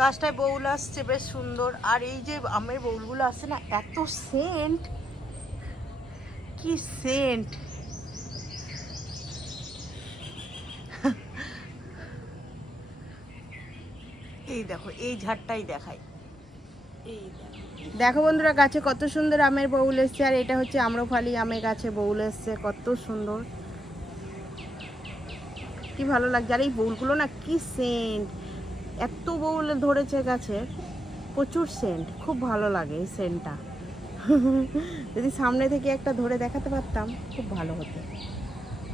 গাছটায় বউল আসছে বেশ সুন্দর। আর এই যে আমের বউলগুলো আছে না, এত সেন্ট, কি সেন্ট। এই দেখো, এই ঝাড়টাই দেখাই। এই দেখো বন্ধুরা, গাছে কত সুন্দর আমের বউল এসছে। আর এটা হচ্ছে আম্রফালি আমের গাছে বউল এসছে, কত সুন্দর, কি ভালো লাগছে। আর এই বউলগুলো না কি সেন্ট, এত বউল ধরেছে গাছে, প্রচুর সেন্ট, খুব ভালো লাগে এই সেন্টটা। যদি সামনে থেকে একটা ধরে দেখাতে পারতাম খুব ভালো হতো।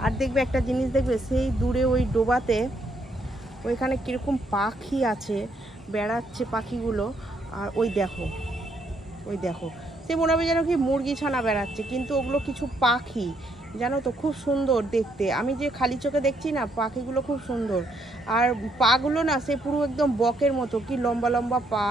আর দেখবে একটা জিনিস, দেখবে সেই দূরে ওই ডোবাতে ওইখানে কীরকম পাখি আছে, বেড়াচ্ছে পাখিগুলো। আর ওই দেখো, ওই দেখো, সে মনে হবে যেন কি মুরগি ছানা বেড়াচ্ছে, কিন্তু ওগুলো কিছু পাখি, জানো তো, খুব সুন্দর দেখতে। আমি যে খালি চোখে দেখছি না, পাখিগুলো খুব সুন্দর। আর পাগুলো না সে পুরো একদম বকের মতো, কি লম্বা লম্বা পা।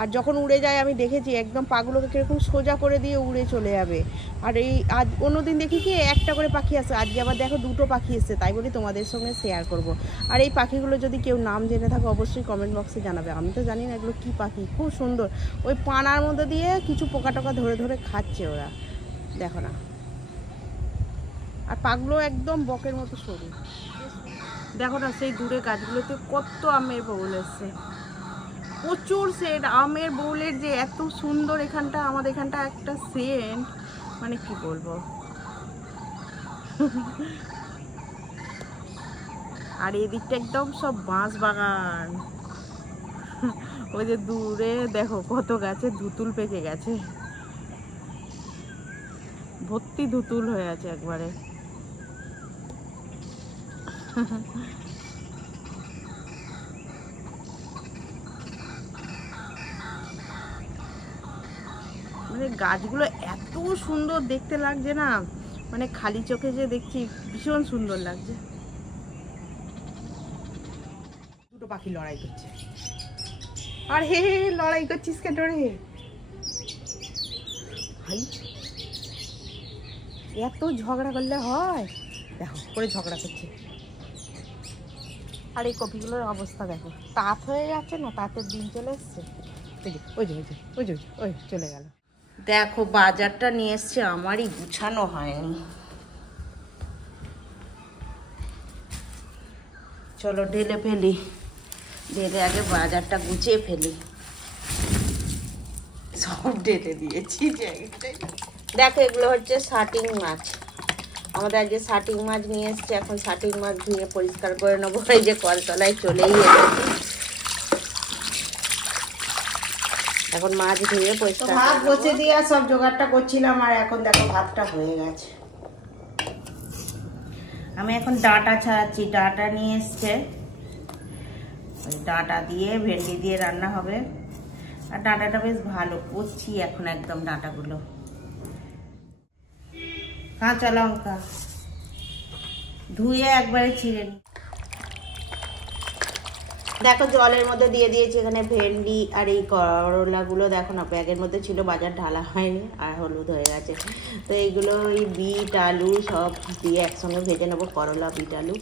আর যখন উড়ে যায় আমি দেখেছি, একদম পাগুলোকে কীরকম সোজা করে দিয়ে উড়ে চলে যাবে। আর এই আজ অন্যদিন দেখি কি একটা করে পাখি আসে, আজকে আবার দেখো দুটো পাখি এসছে, তাই বলি তোমাদের সঙ্গে শেয়ার করব। আর এই পাখিগুলো যদি কেউ নাম জেনে থাকে অবশ্যই কমেন্ট বক্সে জানাবে। আমি তো জানি না এগুলো কী পাখি, খুব সুন্দর। ওই পানার মধ্যে দিয়ে কিছু পোকা টোকা ধরে ধরে খাচ্ছে ওরা, দেখো না। আর পাগুলো একদম বকের মতো সরু, দেখো না। সেই দূরে গাছগুলোতে কত আমের বউল এসছে, প্রচুর সেন্ট। আমের বউলের যে এত সুন্দর এখানটা, আমাদের এখানটা একটা সেন্ট, মানে কি বলবো। আর এদিকটা একদম সব বাঁশ বাগান। ওই যে দূরে দেখো কত গাছে ধুতুল পেকে গেছে, ভর্তি ধুতুল হয়ে আছে একবারে। মানে গাছগুলো এত সুন্দর দেখতে লাগছে না, মানে খালি চোখে যে দেখছি ভীষণ সুন্দর লাগছে। দুটো পাখি লড়াই করছে। আর হে হে লড়াই করছিস কেন রে ভাই, এত ঝগড়া করলে হয়? দেখো করে ঝগড়া করছে। আর এই কপিগুলোর অবস্থা দেখো, তাঁত হয়ে যাচ্ছে না, তাঁতের দিন চলে এসছে। ওই যে ওই যে ওই যে ওই যে ওই চলে গেল। দেখো বাজারটা নিয়ে এসছে, আমারই গুছানো হয়নি। চলো ঢেলে ফেলি, ঢেলে আগে বাজারটা গুছিয়ে ফেলি। সব ঢেলে দিয়েছি জায়গাটায়। দেখো এগুলো হচ্ছে শাটিং মাছ, আমাদের আজকে শাটিং মাছ নিয়ে এসছে। এখন শাটিং মাছ ধুয়ে পরিষ্কার করে নেবো। এই যে কলতলায় চলেই এসেছি, এখন মাছ ধুয়ে পরিষ্কার। ভাত বসে দিয়ে সব জোগাড়টা করছিলাম, আর এখন দেখো ভাতটা হয়ে গেছে। আমি এখন ডাঁটা ছাড়াচ্ছি, ডাঁটা নিয়ে এসছে, ওই ডাঁটা দিয়ে ভেন্ডি দিয়ে রান্না হবে। আর ডাঁটাটা বেশ ভালো করছি এখন, একদম ডাঁটাগুলো। কাঁচা লঙ্কা ধুয়ে একবারে চিড়ে নি। দেখো জলের মধ্যে দিয়ে দিয়েছি এখানে ভেন্ডি আর এই করলাগুলো। দেখো না ব্যাগের মধ্যে ছিল, বাজার ঢালা হয়নি, আর হলুদ হয়ে গেছে। তো এইগুলো ওই বিট আলু সব দিয়ে একসঙ্গে ভেজে নেবো, করলা বিট আলু।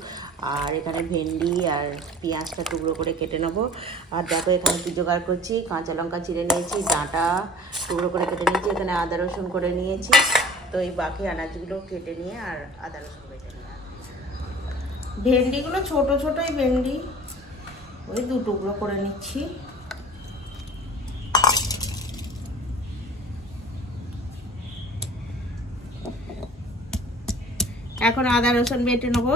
আর এখানে ভেন্ডি আর পেঁয়াজটা টুকরো করে কেটে নেবো। আর দেখো এখানে কি জোগাড় করছি, কাঁচা লঙ্কা চিড়ে নিয়েছি, ডাঁটা টুকরো করে কেটে নিয়েছি, এখানে আদা রসুন করে নিয়েছি। তো এই বাকি আনাজগুলো কেটে নিয়ে আর আদা রসুন কেটে নিয়ে, ভেন্ডিগুলো ছোটো ছোটোই ভেন্ডি, ওই দু টুকরো করে নিচ্ছি। এখন আদা রসুন বেটে নেবো।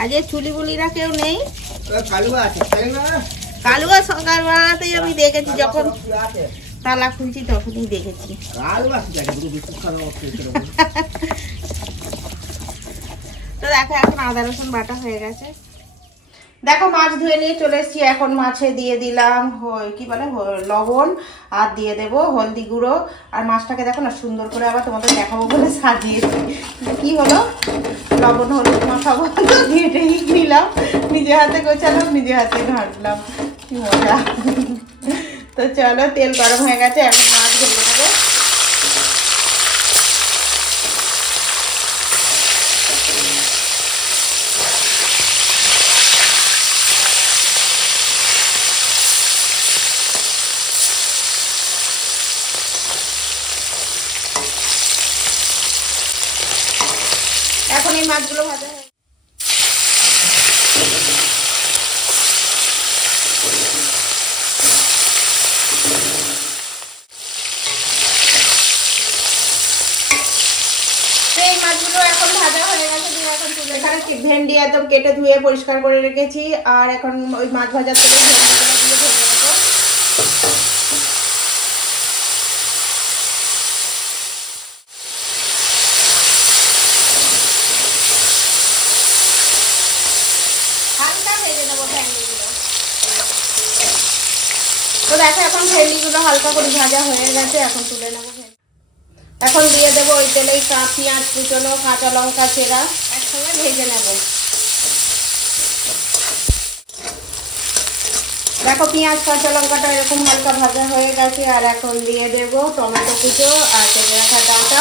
আজ চুলি বুলিরা কেউ নেই, কালুয়া সকাল বেলাতেই আমি দেখেছি, যখন তালা খুলছি তখনই দেখেছি। তো দেখো এখন আদা রসুন বাটা হয়ে গেছে। দেখো মাছ ধুয়ে নিয়ে চলে এসেছি, এখন মাছে দিয়ে দিলাম কি বলে লবণ, আর দিয়ে দেব হলদি গুঁড়ো। আর মাছটাকে দেখো না সুন্দর করে আবার তোমাদের দেখাবো বলে সাজিয়েছি। কি হলো, লবণ হলুদ মাখাবো দিয়ে নিলাম, নিজে হাতে গোছালাম, নিজে হাতে ঘাঁটলাম, কি মজা। তো চলো তেল গরম হয়ে গেছে, এখন মাছ ভেজে নেবো। এখন এই মাছগুলো ভাজা হয়। এই মাছগুলো এখন ভাজা হয়ে গেছে, এখন এখানে ভেন্ডি একদম কেটে ধুয়ে পরিষ্কার করে রেখেছি। আর এখন ওই মাছ ভাজার তেলে ভেন্ডিগুলো দিয়ে ভেজে নেবো। হালকা ভেজে নেবো ভেন্ডিগুলো। তো দেখো এখন ভেন্ডিগুলো হালকা করে ভাজা হয়ে গেছে, এখন তুলে নেবো। এখন দিয়ে দেবো ওই তেলেই পেঁয়াজ কুচনো, কাঁচা লঙ্কা চেরা একসঙ্গে ভেজে নেব। দেখো পেঁয়াজ কাঁচা লঙ্কাটা এরকম হালকা ভাজা হয়ে গেছে। আর এখন দিয়ে দেবো টমেটো কুচো আর কেটে রাখা ডাঁটা।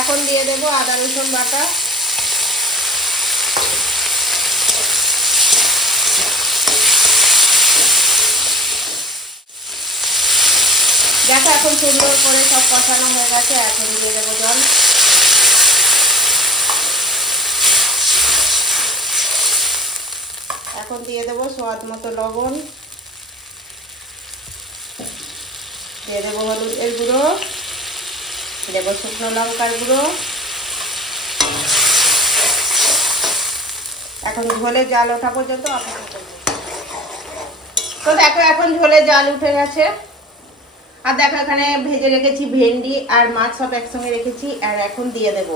এখন দিয়ে দেবো আদা রসুন বাটা। দেখো এখন সুন্দর করে সব কষানো হয়ে গেছে, এখন দিয়ে দেবো জল। এখন দিয়ে দেবো স্বাদ মতো লবণ, দিয়ে দেবো হলুদের গুঁড়ো, দেবো শুকনো লঙ্কার গুঁড়ো। এখন ঝোলে জাল ওঠা পর্যন্ত অপেক্ষা করবো। তো দেখো এখন ঝোলে জাল উঠে গেছে। আর দেখো এখানে ভেজে রেখেছি ভেন্ডি আর মাছ সব একসঙ্গে রেখেছি। আর এখন দিয়ে দেব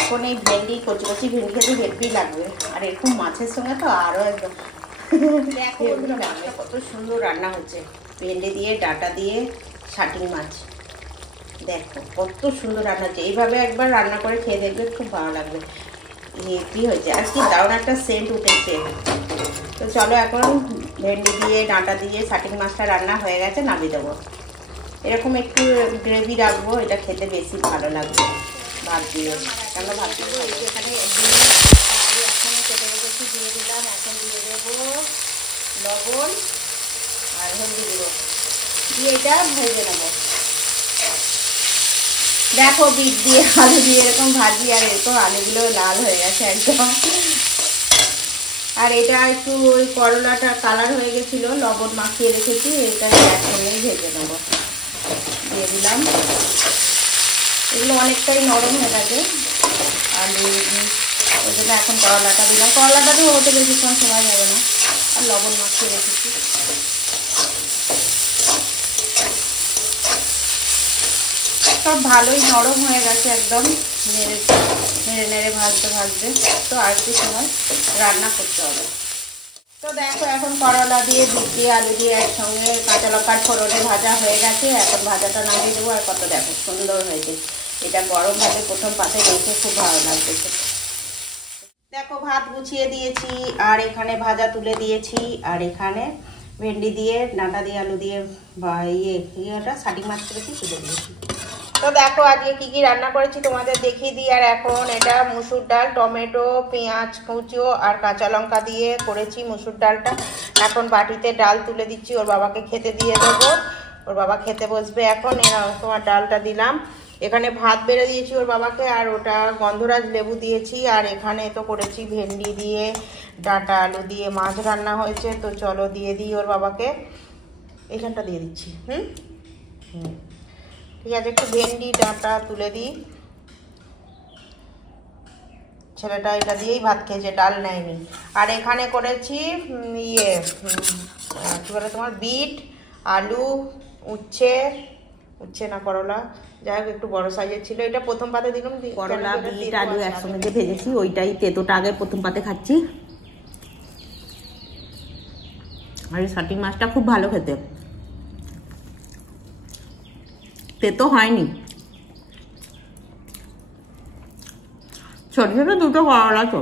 এখন এই ভেন্ডি, কচি কচি ভেন্ডি খেতে হেভি লাগবে। আর এরকম মাছের সঙ্গে তো আরো একদম দেখো মাছটা কত সুন্দর রান্না হচ্ছে। ভেন্ডি দিয়ে ডাঁটা দিয়ে শাটিং মাছ, দেখো কত সুন্দর রান্না হচ্ছে। এইভাবে একবার রান্না করে খেয়ে দেখবে, খুব ভালো লাগবে। কি হয়েছে আর কি দারুণ একটা সেন্ট উঠেছে। তো চলো এখন ভেন্ডি দিয়ে ডাঁটা দিয়ে শাটিং মাছটা রান্না হয়ে গেছে, নামিয়ে দেবো। এরকম একটু গ্রেভি রাখবো, এটা খেতে বেশি ভালো লাগবে ভাত দিয়ে। কেন ভাত দেবো এখানে এখন কেটে রেখেছি দিয়ে দিলাম। এখন দিয়ে দেবো লবণ আর হলদি গুঁড়ো দিয়ে এটা ভেজে নেবো। দেখো বিট দিয়ে আলু দিয়ে এরকম ভাজি, আর এরকম আলুগুলো লাল হয়ে গেছে একদম। আর এটা একটু ওই করলাটা কালার হয়ে গেছিলো, লবণ মাখিয়ে রেখেছি, এটা একসঙ্গেই ভেজে নেবো। দিয়ে দিলাম। এগুলো অনেকটাই নরম হয়ে গেছে আলু, ওই জন্য এখন করলাটা দিলাম। করলাটা তো হতে বেশিক্ষণ সময় যাবে না, আর লবণ মাখিয়ে রেখেছি। সব ভালোই নরম হয়ে গেছে একদম, নেড়ে নেড়ে নেড়ে ভাজতে ভাজতে। তো আর কি সময় রান্না করতে হবে। তো দেখো এখন করলা দিয়ে বিট দিয়ে আলু দিয়ে একসঙ্গে কাঁচা লঙ্কার ফোড়নে ভাজা হয়ে গেছে। এখন ভাজাটা নামিয়ে দেবো। আর কত দেখো সুন্দর হয়েছে। এটা গরম ভাতে প্রথম পাতে রেখে খুব ভালো লাগবে। দেখো ভাত গুছিয়ে দিয়েছি, আর এখানে ভাজা তুলে দিয়েছি, আর এখানে ভেন্ডি দিয়ে ডাঁটা দিয়ে আলু দিয়ে বা ইয়েটা শাটিং মাছ করেছি তুলে দিয়েছি। তো দেখো আজকে কি কি রান্না করেছি তোমাদের দেখিয়ে দিই। আর এখন এটা মুসুর ডাল, টমেটো, পেঁয়াজ কুচো আর কাঁচা লঙ্কা দিয়ে করেছি মুসুর ডালটা। এখন বাটিতে ডাল তুলে দিচ্ছি, ওর বাবাকে খেতে দিয়ে দেবো। ওর বাবা খেতে বসবে এখন। তোমার ডালটা দিলাম। এখানে ভাত বেড়ে দিয়েছি ওর বাবাকে, আর ওটা গন্ধরাজ লেবু দিয়েছি। আর এখানে তো করেছি ভেন্ডি দিয়ে ডাঁটা আলু দিয়ে মাছ রান্না হয়েছে। তো চলো দিয়ে দিই ওর বাবাকে। এখানটা দিয়ে দিচ্ছি। ঠিক আছে, একটু ভেন্ডি ডাঁটা তুলে দিই। ছেলেটা এটা দিয়েই ভাত খেয়েছে, ডাল নেয়নি। আর এখানে করেছি কী বলে তোমার বিট, আলু, উচ্ছে না করলা, যাই হোক একটু বড় সাইজের ছিল। এটা প্রথম পাতে দিলাম। করলা বিট আলু একসঙ্গে যে ভেজেছি, ওইটাই তেতোটা আগে প্রথম পাতে খাচ্ছি। আর এই শাটিং মাছটা খুব ভালো খেতে, তেতো হয়নি। ছোট ছোট দুটো করলা, তো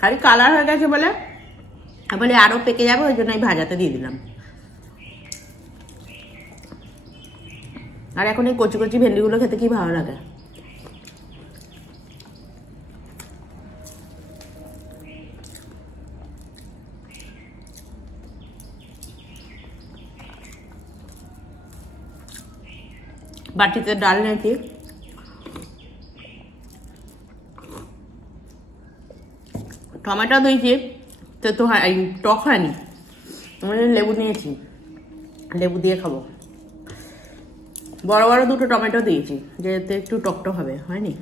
খালি কালার হয়ে গেছে বলে আরো পেকে যাবে, ওই জন্য আমি ভাজাতে দিয়ে দিলাম। আর এখন এই কচি কচি ভেন্ডিগুলো খেতে কি ভালো লাগে। বাটিতে ডাল নিয়েছি, টমেটো দিয়েছি, তো টক হয়নি, আমি লেবু নিয়েছি, লেবু দিয়ে খাবো। বড় বড় দুটো টমেটো দিয়েছি, যেতে একটু টকটক হবে, হয়নি।